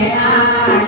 É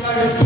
Good.